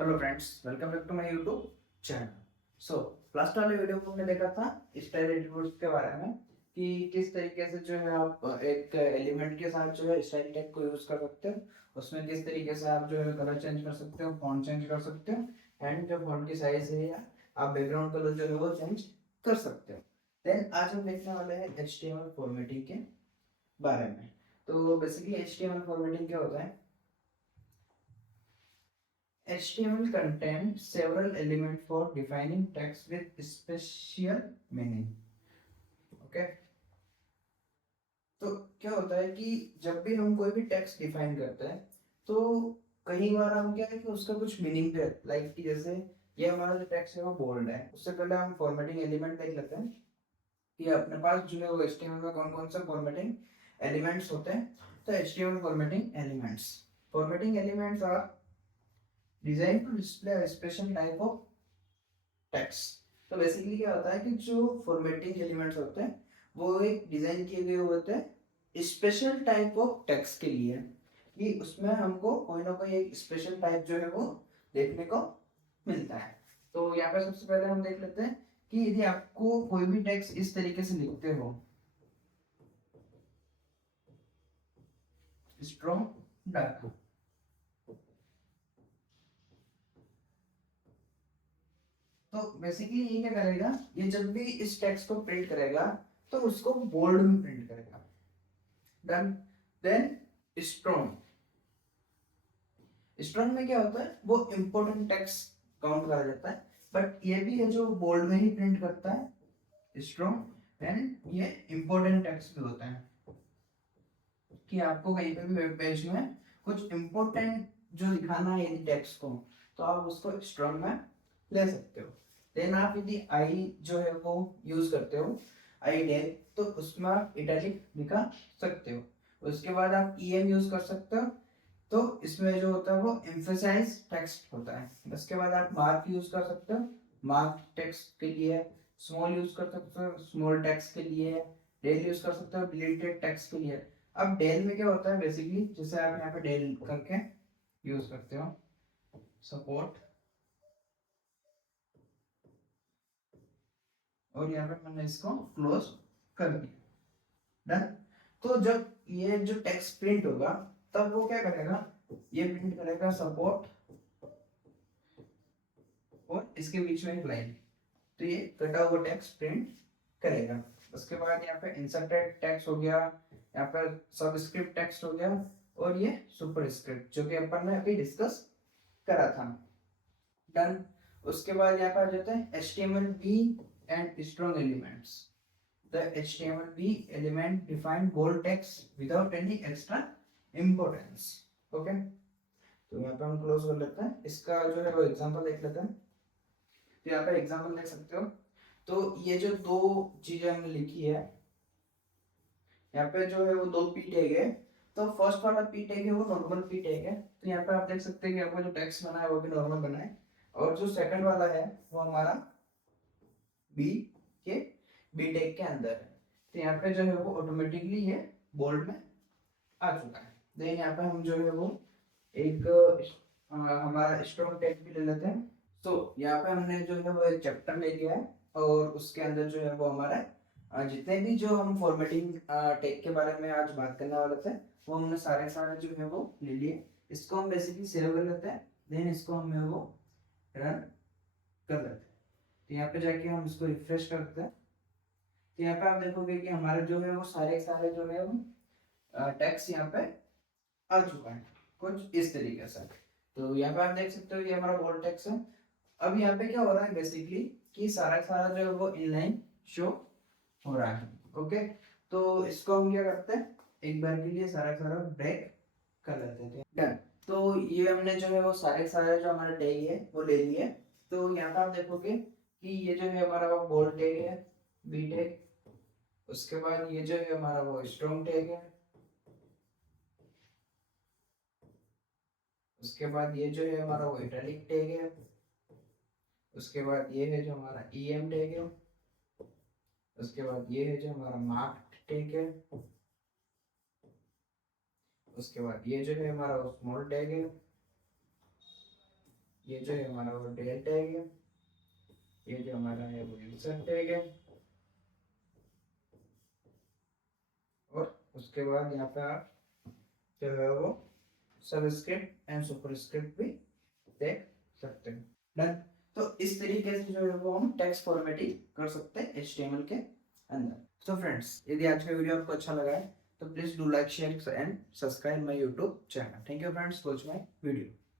Hello friends, welcome back to my YouTube channel. So last वाले video में हमने देखा था स्टाइल एट्रीब्यूट्स के बारे में कि किस तरीके से जो है आप एक एलिमेंट के साथ जो है स्टाइल टैग को यूज कर सकते हो। उसमें किस तरीके से आप जो है कलर चेंज कर सकते हो, फॉन्ट चेंज कर सकते हो एंड जो फॉन्ट की साइज है या आप बैकग्राउंड कलर जो है वो चेंज कर सकते हो। देन आज हम देखने वाले हैं HTML फॉर्मेटिंग के बारे में। तो बेसिकली HTML फॉर्मेटिंग क्या होता है? HTML contains several elements for defining text with special meaning. Okay? तो क्या होता है कि जब भी हम कोई भी टेक्स्ट डिफाइन करते हैं तो कई बार हम क्या है कि उसका कुछ मीनिंग दे, लाइक कि जैसे ये हमारा जो टेक्स्ट है वो बोल्ड है। उससे पहले हम फॉर्मेटिंग एलिमेंट देख लेते हैं कि अपने पास जो है वो HTML में कौन कौन सा फॉर्मेटिंग एलिमेंट्स होते हैं। तो HTML formatting elements are design to display a special type of text. तो बेसिकली क्या होता है कि जो फॉर्मेटिंग एलिमेंट्स होते हैं वो एक डिजाइन किए गए होते हैं स्पेशल टाइप ऑफ टेक्स्ट के लिए, कि उसमें हमको कोई ना कोई एक स्पेशल टाइप जो है वो देखने को मिलता है। तो यहाँ पे सबसे पहले हम देख लेते हैं कि यदि आपको कोई भी टेक्स्ट इस तरीके से लिखते हो, स्ट्रॉन्ग डाटा, तो बेसिकली ये क्या करेगा, ये जब भी इस टेक्स्ट को प्रिंट करेगा तो उसको बोल्ड में प्रिंट करेगा। डन। देन स्ट्रॉन्ग, स्ट्रॉन्ग में क्या होता है वो इंपॉर्टेंट टेक्स्ट काउंट करा जाता है, बट ये भी है जो बोल्ड में ही प्रिंट करता है स्ट्रॉन्ग। एंड ये इंपॉर्टेंट टेक्स्ट भी होता है कि आपको कहीं पे भी वेब पेज में कुछ इंपॉर्टेंट जो दिखाना है यदि टेक्स्ट को, तो आप उसको स्ट्रॉन्ग में ले सकते हो। देन आप यदि आई जो है वो यूज करते हो, आई टैग, तो उसमें आप इटैलिक दिखा सकते हो। उसके बाद आप EM यूज कर सकते हो, तो इसमें जो होता है वो एम्फेसाइज टेक्स्ट होता है। उसके बाद आप मार्क यूज कर सकते हो, मार्क टेक्स्ट के लिए। स्मॉल यूज कर सकते हो, स्मॉल टेक्स्ट के लिए। डेल यूज कर सकते हो, डिलीटेड टेक्स्ट के लिए। अब डेल में क्या होता है बेसिकली, जैसे आप यहाँ पे डेल करके यूज करते हो, सपोर्ट, और यहाँ पे मैंने इसको क्लोज कर दिया। डन। तो जब ये जो टेक्स्ट प्रिंट होगा तब वो क्या करेगा, ये प्रिंट करेगा सपोर्ट और इसके बीच में एक लाइन, तो ये कटा हुआ टेक्स्ट प्रिंट करेगा। उसके बाद यहाँ पे इंसर्टेड टेक्स्ट हो गया, यहाँ पर सबस्क्रिप्ट टेक्स्ट हो गया, और ये सुपरस्क्रिप्ट जो कि अपन ने अभी डिस्कस करा था। डन। उसके बाद यहाँ पर आ जाता है HTML and strong elements. The HTML element define bold text without any extra importance. Okay, तो यहाँ पे हम क्लोज कर लेते हैं। इसका जो है वो एग्जांपल देख लेते हैं। तो यहाँ पे एग्जांपल देख सकते हो। तो ये जो दो चीजें हमने लिखी है, यहाँ पे जो है वो दो पी टैग है। तो फर्स्ट वाला पी टैग है वो नॉर्मल पी टैग है, तो यहाँ पे आप देख सकते हैं कि आपका जो टेक्स्ट बना है वो भी नॉर्मल बना है। और जो सेकंड वाला है वो हमारा बी के बी टैग के अंदर है। तो यहाँ पे जो है वो ऑटोमेटिकली ये बोल्ड में आ चुका है। देन यहाँ पे हम जो है वो एक हमारा स्ट्रॉन्ग टैग भी ले लेते हैं। तो यहाँ पे हमने जो है वो एक चैप्टर ले लिया है, और उसके अंदर जो है वो हमारा जितने भी जो हम फॉर्मेटिंग टैग के बारे में आज बात करने वाले थे वो हमने सारे सारे जो है वो ले लिए। इसको हम बेसिकली सेव कर लेते हैं, देन इसको हम है वो रन कर लेते हैं। तो यहाँ पे जाके हम इसको रिफ्रेश करते हैं, तो यहाँ पे आप देखोगे कि हमारे जो है वो सारे सारे जो है वो टेक्स्ट यहाँ पे आ चुका है कुछ इस तरीके से। तो यहाँ पे आप देख सकते हो ये हमारा बोल्ड टेक्स्ट है। अब यहाँ पे क्या हो रहा है बेसिकली कि सारा सारा जो है वो इनलाइन शो हो रहा है। ओके, तो इसको हम क्या करते हैं, एक बार के लिए सारा सारा ब्रेक कर लेते हैं। डन। तो ये हमने जो है वो सारे सारे जो हमारे टैग है वो ले लिए। तो यहाँ पे आप देखोगे कि ये जो है हमारा वो बोल्ड टैग है, बी टैग। उसके बाद ये जो है हमारा वो स्ट्रॉन्ग टैग है। उसके बाद ये जो है हमारा वो इटैलिक टैग है। उसके बाद ये है जो हमारा EM टैग है। उसके बाद ये है जो हमारा मार्क टैग है। उसके बाद ये जो है हमारा वो स्मॉल टैग है। ये जो है हमारा वो डेल टैग है, ये जो हमारा है वो इंसर्ट टैग है, और उसके बाद यहाँ पे आप जो है वो सबस्क्रिप्ट एंड सुपरस्क्रिप्ट भी देख सकते हैं। डन। तो इस तरीके से जो है वो हम टेक्स्ट फॉर्मेटिंग कर सकते हैं HTML के अंदर। तो फ्रेंड्स, यदि आज का वीडियो आपको अच्छा लगा है तो please do like share and subscribe my YouTube channel. Thank you friends, watch my video.